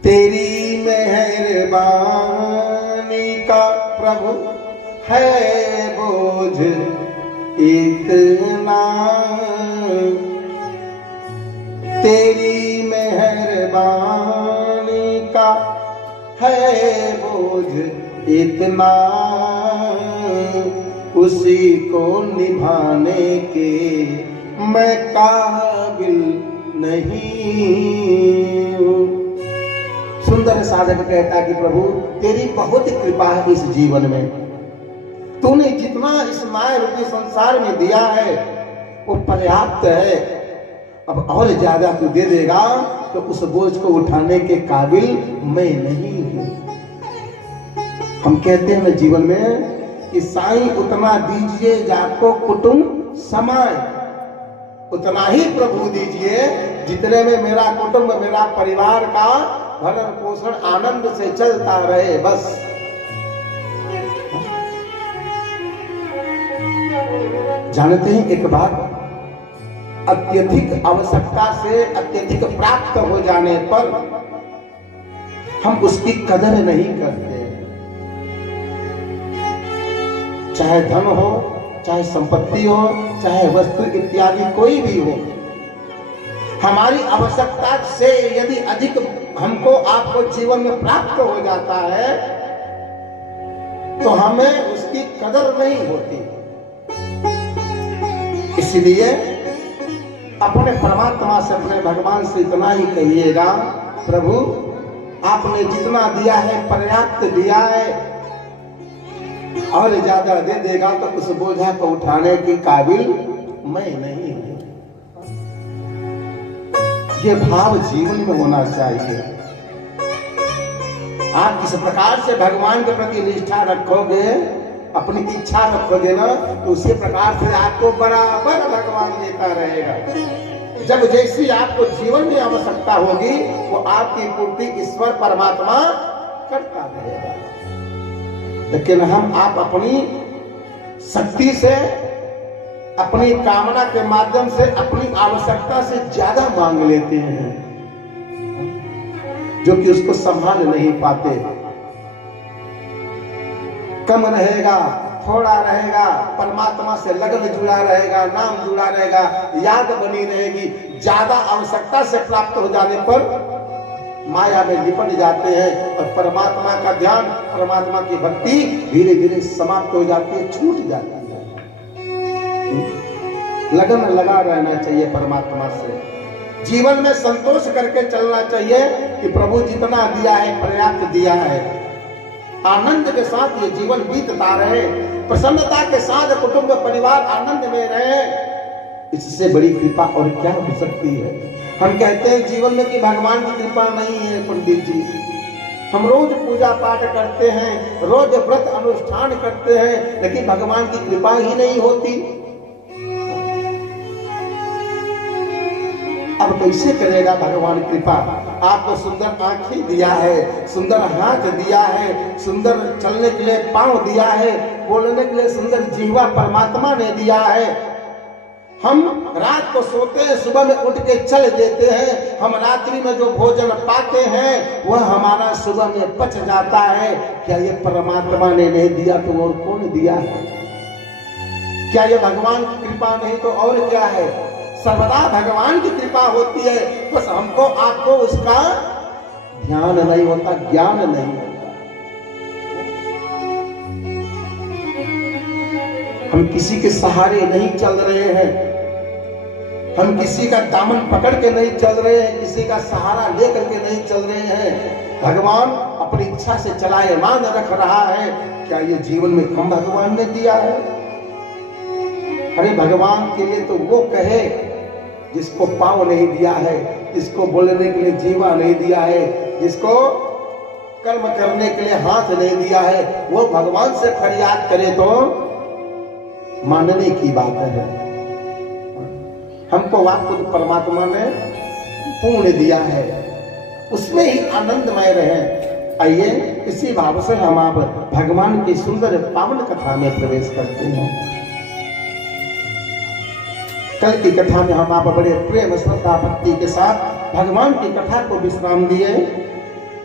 तेरी मेहरबानी का प्रभु है बोझ इतना, तेरी मेहरबानी का है बोझ इतना, उसी को निभाने के मैं काबिल नहीं हूँ। सुंदर साधक कहता कि प्रभु तेरी बहुत कृपा है इस जीवन में, तूने जितना इस माया रूपी संसार में दिया है वो पर्याप्त है, अब और ज्यादा तू दे देगा तो उस बोझ को उठाने के काबिल मैं नहीं हूं। हम कहते हैं ना जीवन में कि साईं उतना दीजिए जाको कुटुंब समाए, उतना ही प्रभु दीजिए जितने में मेरा कुटुंब मेरा परिवार का भरण पोषण आनंद से चलता रहे। बस जानते हैं एक बात, अत्यधिक आवश्यकता से अत्यधिक प्राप्त हो जाने पर हम उसकी कदर नहीं करते, चाहे धन हो, चाहे संपत्ति हो, चाहे वस्तु इत्यादि कोई भी हो। हमारी आवश्यकता से यदि अधिक हमको आपको जीवन में प्राप्त हो जाता है तो हमें उसकी कदर नहीं होती। इसलिए अपने परमात्मा से, अपने भगवान से इतना ही कहिएगा, प्रभु आपने जितना दिया है पर्याप्त दिया है, और ज्यादा दे देगा तो उस बोझा को उठाने की काबिल मैं नहीं हूं। ये भाव जीवन में होना चाहिए। आप इस प्रकार से भगवान के प्रति निष्ठा रखोगे, अपनी इच्छा रखोगे ना, तो उसी प्रकार से आपको बराबर भगवान देता रहेगा। जब जैसी आपको जीवन में आवश्यकता होगी वो आपकी पूर्ति ईश्वर परमात्मा करता रहेगा। लेकिन आप अपनी शक्ति से, अपनी कामना के माध्यम से, अपनी आवश्यकता से ज्यादा मांग लेते हैं, जो कि उसको संभाल नहीं पाते। कम रहेगा, थोड़ा रहेगा, परमात्मा से लगन जुड़ा रहेगा, नाम जुड़ा रहेगा, याद बनी रहेगी। ज्यादा आवश्यकता से प्राप्त हो जाने पर माया में लिपट जाते हैं और परमात्मा का ध्यान, परमात्मा की भक्ति धीरे धीरे समाप्त हो जाती है, छूट जाती है। लगन लगा रहना चाहिए परमात्मा से, जीवन में संतोष करके चलना चाहिए कि प्रभु जितना दिया है पर्याप्त दिया है। आनंद के साथ ये जीवन बीतता रहे, प्रसन्नता के साथ कुटुंब परिवार आनंद में रहे, इससे बड़ी कृपा और क्या हो सकती है। हम कहते हैं जीवन में कि भगवान की कृपा नहीं है पंडित जी, हम रोज पूजा पाठ करते हैं, रोज व्रत अनुष्ठान करते हैं, लेकिन भगवान की कृपा ही नहीं होती। अब कैसे करेगा भगवान कृपा? आपको सुंदर आंखें दिया है, सुंदर हाथ दिया है, सुंदर चलने के लिए पांव दिया है, बोलने के लिए सुंदर जिह्वा परमात्मा ने दिया है। हम रात को सोते हैं, सुबह में उठ के चल देते हैं, हम रात्रि में जो भोजन पाते हैं वह हमारा सुबह में पच जाता है। क्या ये परमात्मा ने नहीं दिया तो और कौन दिया है? क्या ये भगवान की कृपा नहीं तो और क्या है? सर्वदा भगवान की कृपा होती है, बस हमको आपको उसका ध्यान नहीं होता, ज्ञान नहीं होता। हम किसी के सहारे नहीं चल रहे हैं, हम किसी का दामन पकड़ के नहीं चल रहे हैं, किसी का सहारा लेकर के नहीं चल रहे हैं। भगवान अपनी इच्छा से चलायमान रख रहा है। क्या ये जीवन में कम भगवान ने दिया है? अरे भगवान के लिए तो वो कहे जिसको पाँव नहीं दिया है, जिसको बोलने के लिए जीवा नहीं दिया है, जिसको कर्म करने के लिए हाथ नहीं दिया है, वो भगवान से फरियाद करे तो मानने की बात है। हमको वाक्य परमात्मा ने पूर्ण दिया है, उसमें ही आनंदमय रहे। आइए इसी भाव से हम आप भगवान की सुंदर पावन कथा में प्रवेश करते हैं। कल की कथा में हम आप बड़े प्रेम श्रद्धा भक्ति के साथ भगवान की कथा को विश्राम दिए।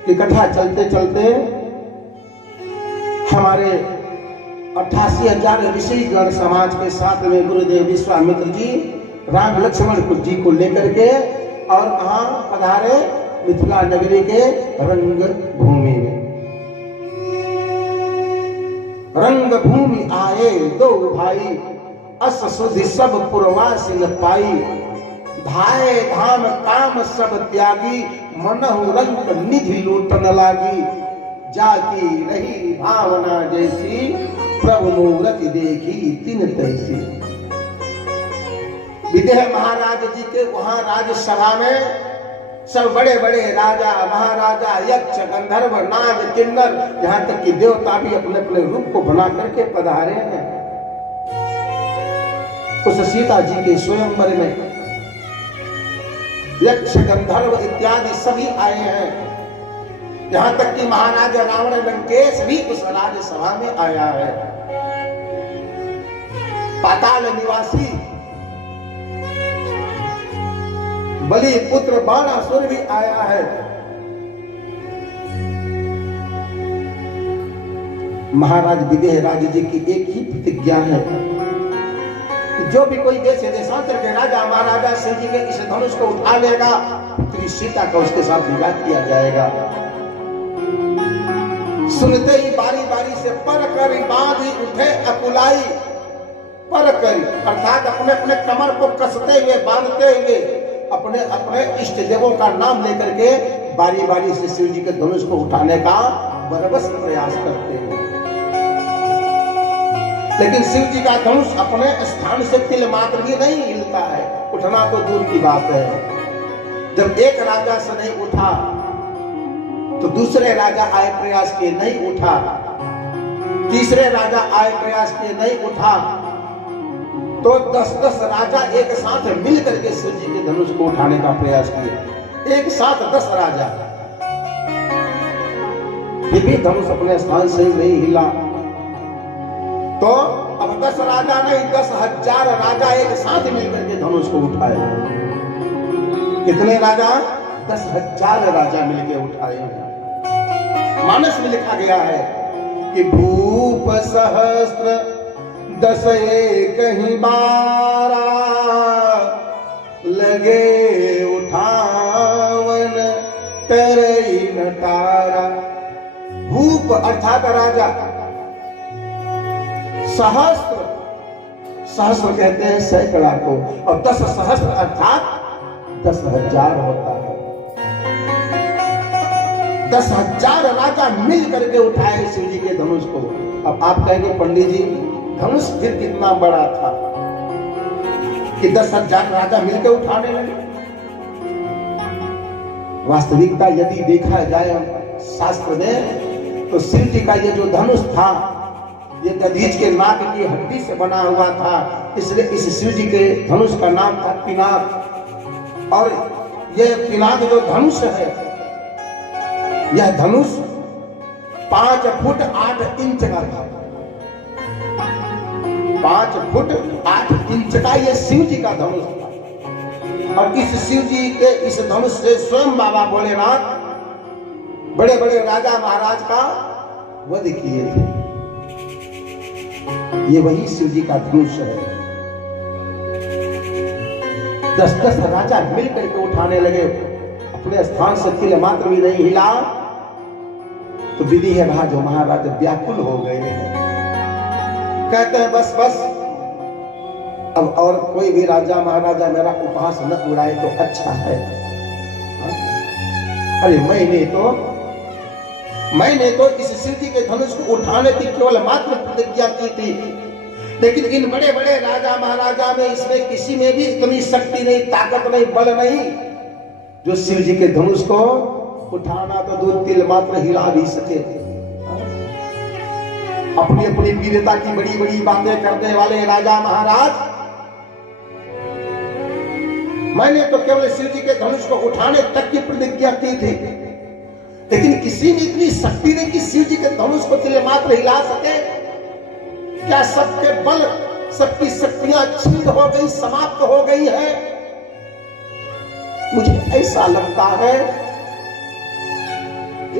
कि कथा चलते चलते हमारे 88,000 ऋषि गण समाज के साथ में गुरुदेव विश्वामित्र जी राम लक्ष्मण जी को लेकर के और कहा पधारे, मिथिला नगरी के रंग भूमि में। रंग भूमि आए दो भाई, अस सुधि सब पुरवासिन पाई। धाये धाम काम सब त्यागी, मनहु रंग निधि लूटन लागी। जाकी रही भावना जैसी, प्रभु मूरति देखी तिन तैसी। विदेह महाराज जी के वहां राजसभा में सब बड़े बड़े राजा महाराजा यक्ष गंधर्व नाग किन्नर यहां तक कि देवता भी अपने अपने रूप को बना करके पधारे हैं। उस सीता जी के स्वयंवर में यक्ष गंधर्व इत्यादि सभी आए हैं। यहां तक कि महाराजा रावण लंकेश भी उस राजसभा में आया है। पाताल निवासी बलि पुत्र बाणासुर भी आया है। महाराज विदेह राज जी की एक ही प्रतिज्ञा है कि जो भी कोई देश देशांतर के राजा महाराजा सिंह जी के इस धनुष को उठा लेगा, पुत्री सीता का उसके साथ विवाह किया जाएगा। सुनते ही बारी बारी से पर कर बांधी उठे अकुलाई। पर करी अर्थात अपने अपने कमर को कसते हुए बांधते हुए अपने अपने इष्ट देवों का नाम लेकर के बारी बारी से शिव जी के धनुष को उठाने का बरबस प्रयास करते हैं। लेकिन शिव जी का धनुष अपने स्थान से तिल मात्र भी नहीं हिलता है, उठना तो दूर की बात है। जब एक राजा से नहीं उठा तो दूसरे राजा आए प्रयास किए नहीं उठा, तीसरे राजा आए प्रयास किए नहीं उठा, तो 10-10 राजा एक साथ मिल करके शिव जी के धनुष को उठाने का प्रयास किए। एक साथ 10 राजा, फिर भी धनुष अपने स्थान से नहीं हिला। तो अब 10 राजा नहीं 10,000 राजा एक साथ मिलकर के धनुष को उठाए। कितने राजा? 10,000 राजा मिलकर उठाए। मानस में लिखा गया है कि भूप सहस्त्र 10 कहीं 12 लगे उठावन तरई नटारा। भूप अर्थात राजा, सहस्त्र सहस्त्र कहते हैं सैकड़ा को, और 10 सहस्त्र अर्थात 10,000 होता है। 10,000 राजा मिल करके उठाए शिव जी के धनुष को। अब आप कहेंगे पंडित जी धनुष फिर कितना बड़ा था कि 10,000 राजा मिलकर उठाने लगे? वास्तविकता यदि देखा जाए शास्त्र में तो शिव जी का ये जो धनुष था ये दधीच के नाक की हड्डी से बना हुआ था, इसलिए इस शिव जी के धनुष का नाम था पिनाक। और ये पिनाक जो धनुष है, यह धनुष 5 फुट 8 इंच का था। 5 फुट 8 इंच का ये शिव जी का धनुष था। और इस शिव जी के इस धनुष से स्वयं बाबा भोलेनाथ बड़े बड़े राजा महाराज का वध किए थे। ये वही शिव जी का धनुष है। 10-10 राजा मिलकर के उठाने लगे, अपने स्थान से तिल मात्र भी नहीं हिला। तो विधि है वहां जो महाराज व्याकुल हो गए हैं, कहते हैं बस बस अब और कोई भी राजा महाराजा मेरा उपहास न उड़ाए तो अच्छा है। अरे मैंने तो इस शिव जी के धनुष को उठाने की केवल मात्र प्रतिज्ञा की थी, लेकिन इन बड़े बड़े राजा महाराजा में इसमें किसी में भी इतनी शक्ति नहीं, ताकत नहीं, बल नहीं जो शिव जी के धनुष को उठाना तो दूर तिल मात्र हिला भी सके। अपनी अपनी वीरता की बड़ी बड़ी बातें करने वाले राजा महाराज, मैंने तो केवल शिव जी के धनुष को उठाने तक की प्रतिज्ञा की थी, लेकिन किसी में इतनी शक्ति नहीं कि शिव जी के धनुष को तिल मात्र हिला सके। क्या सबके बल, सबकी शक्तियां छीन हो गई, समाप्त हो गई है? मुझे ऐसा लगता है कि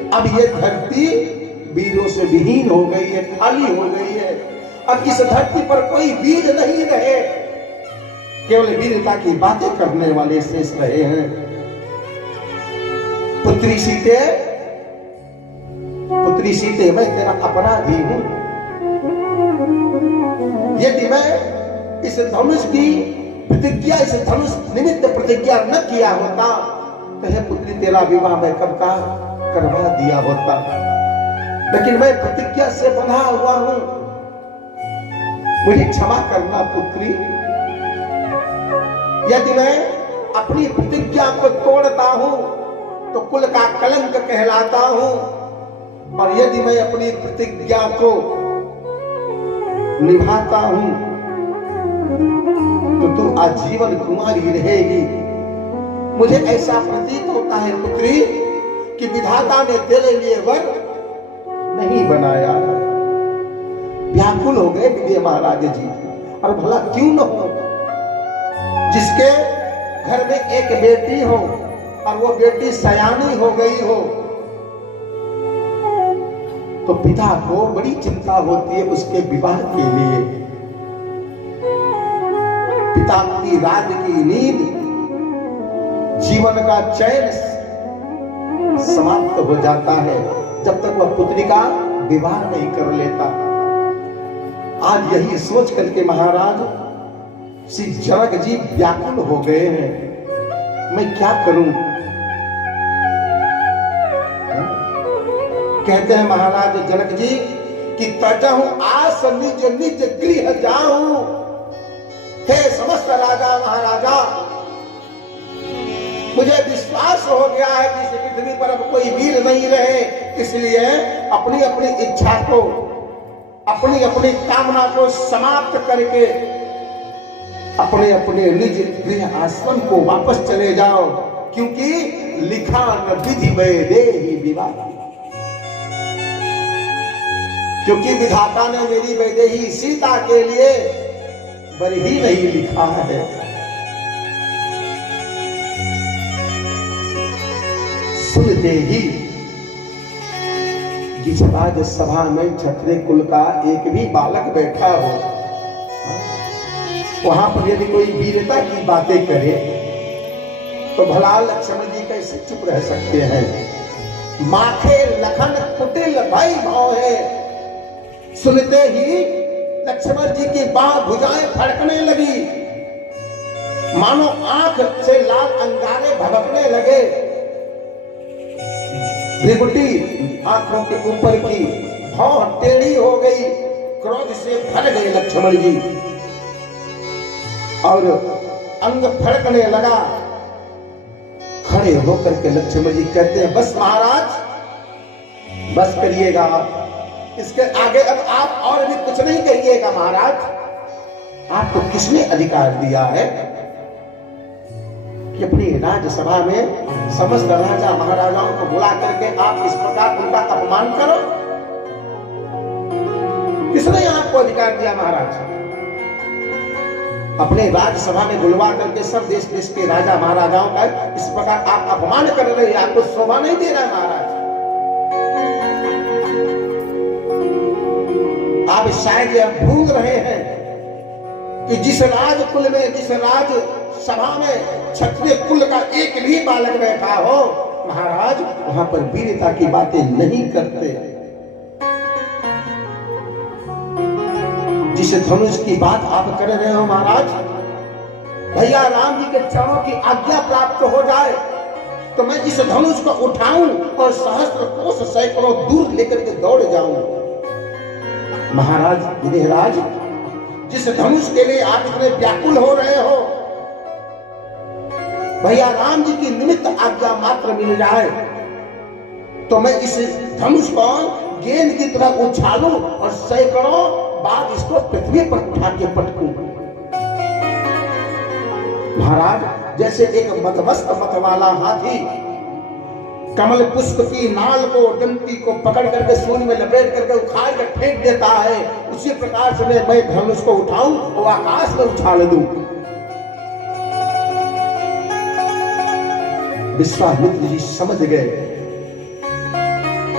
अब ये धरती वीरों से विहीन हो गई है, खाली हो गई है। अब इस धरती पर कोई वीर नहीं रहे, केवल वीरता की बातें करने वाले शेष रहे हैं। पुत्री सीते, पुत्री सीते, मैं तेरा अपराधी हूं। यदि मैं इस धनुष की प्रतिज्ञा, इस धनुष निमित्त प्रतिज्ञा न किया होता तो हे पुत्री तेरा विवाह मैं कब का करवा दिया होता, लेकिन मैं प्रतिज्ञा से बंधा हुआ हूं, मुझे क्षमा करना पुत्री। यदि मैं अपनी प्रतिज्ञा को तोड़ता हूं तो कुल का कलंक कहलाता हूं, और यदि मैं अपनी प्रतिज्ञा को निभाता हूं तो तू आजीवन कुमारी रहेगी। मुझे ऐसा प्रतीत होता है पुत्री कि विधाता ने तेरे लिए वर नहीं बनाया। व्याकुल हो गए विजय महाराज जी, और भला क्यों न हो, जिसके घर में एक बेटी हो और वो बेटी सयानी हो गई हो तो पिता को बड़ी चिंता होती है उसके विवाह के लिए। पिता की रात की नींद, जीवन का चैन समाप्त हो जाता है जब तक वह पुत्री का विवाह नहीं कर लेता। आज यही सोच करके महाराज श्री जनक जी व्याकुल हो गए हैं, मैं क्या करूं। कहते हैं महाराज जनक जी कि तजहु आस निज निज गृह जाऊं। हे समस्त राजा महाराजा, मुझे विश्वास हो गया है कि इस पृथ्वी पर अब कोई वीर नहीं रहे, इसलिए अपनी अपनी इच्छा को, अपनी अपनी कामना को समाप्त करके अपने अपने निज गृह आश्रम को वापस चले जाओ, क्योंकि लिखा न विधि वैदेही विवाह। क्योंकि विधाता ने मेरी वैदेही सीता के लिए वर ही नहीं लिखा है। सुनते ही जिस राजसभा में क्षत्रिय कुल का एक भी बालक बैठा हो, वहां पर यदि कोई वीरता की बातें करे तो भला लक्ष्मण जी कैसे चुप रह सकते हैं। माखे लखन कुटिल भाई भाव है। सुनते ही लक्ष्मण जी की बाह भुजाएं फड़कने लगी, मानो आंख से लाल अंगारे भभकने लगे। विभूति आंखों के ऊपर की भौं टेढ़ी हो गई, क्रोध से भर गए लक्ष्मण जी और अंग फड़कने लगा। खड़े होकर के लक्ष्मण जी कहते हैं बस महाराज, बस करिएगा, इसके आगे अब आप और भी कुछ नहीं कहिएगा। महाराज आपको किसने अधिकार दिया है कि अपनी राज्यसभा में समस्त राजा महाराजाओं को बुला करके आप इस प्रकार उनका अपमान करो? किसने आपको अधिकार दिया महाराज? अपने राज्यसभा में बुलवा करके सब देश देश के राजा महाराजाओं का इस प्रकार आप अपमान कर रहे हैं, आपको शोभा नहीं दे रहा है महाराज। आप शायद यह भूल रहे हैं कि जिस राजकुल में, जिस राज सभा में क्षत्रिय कुल का एक भी बालक बैठा हो महाराज, वहां पर वीरता की बातें नहीं करते। जिस धनुष की बात आप कर रहे हो महाराज, भैया राम जी के चरणों की आज्ञा प्राप्त हो जाए तो मैं इस धनुष को उठाऊं और सहस्त्र कोस सैकड़ों दूर लेकर के दौड़ जाऊं। महाराज विदेहराज, जिस धनुष के लिए आप इतने व्याकुल हो रहे हो, भैया राम जी की निमित्त आज्ञा मात्र मिल जाए तो मैं इस धनुष को गेंद की तरह उछालूं और सैकड़ों बार इसको पृथ्वी पर उठा के पटकूं। महाराज जैसे एक मदमस्त मत वाला हाथी कमल पुष्प की नाल को, डंटी को पकड़ करके सूर्य में लपेट करके उखाड़ कर फेंक देता है, उसी प्रकार से मैं धनुष को उठाऊं और आकाश में उछाल दूं। विश्वामित्र जी समझ गए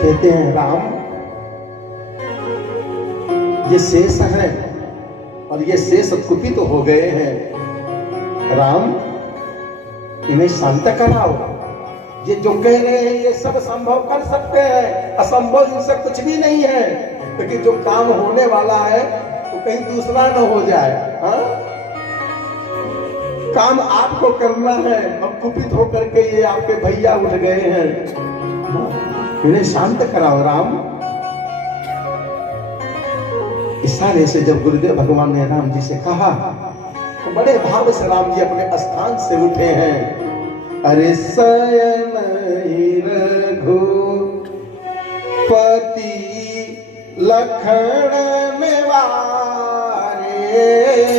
कहते हैं राम, ये शेष हैं और ये शेष कुपित तो हो गए हैं। राम, इन्हें शांत कराओ। ये जो कह रहे हैं ये सब संभव कर सकते हैं, असंभव इनसे कुछ भी नहीं है। क्योंकि जो काम होने वाला है तो कहीं दूसरा न हो जाए। हाँ, काम आपको करना है और कुपित होकर के ये आपके भैया उठ गए हैं। इन्हें शांत कराओ राम। इशारे से जब गुरुदेव भगवान ने राम जी से कहा तो बड़े भाव से राम जी अपने स्थान से उठे हैं। अरे शयन रघुपति लखन निवारे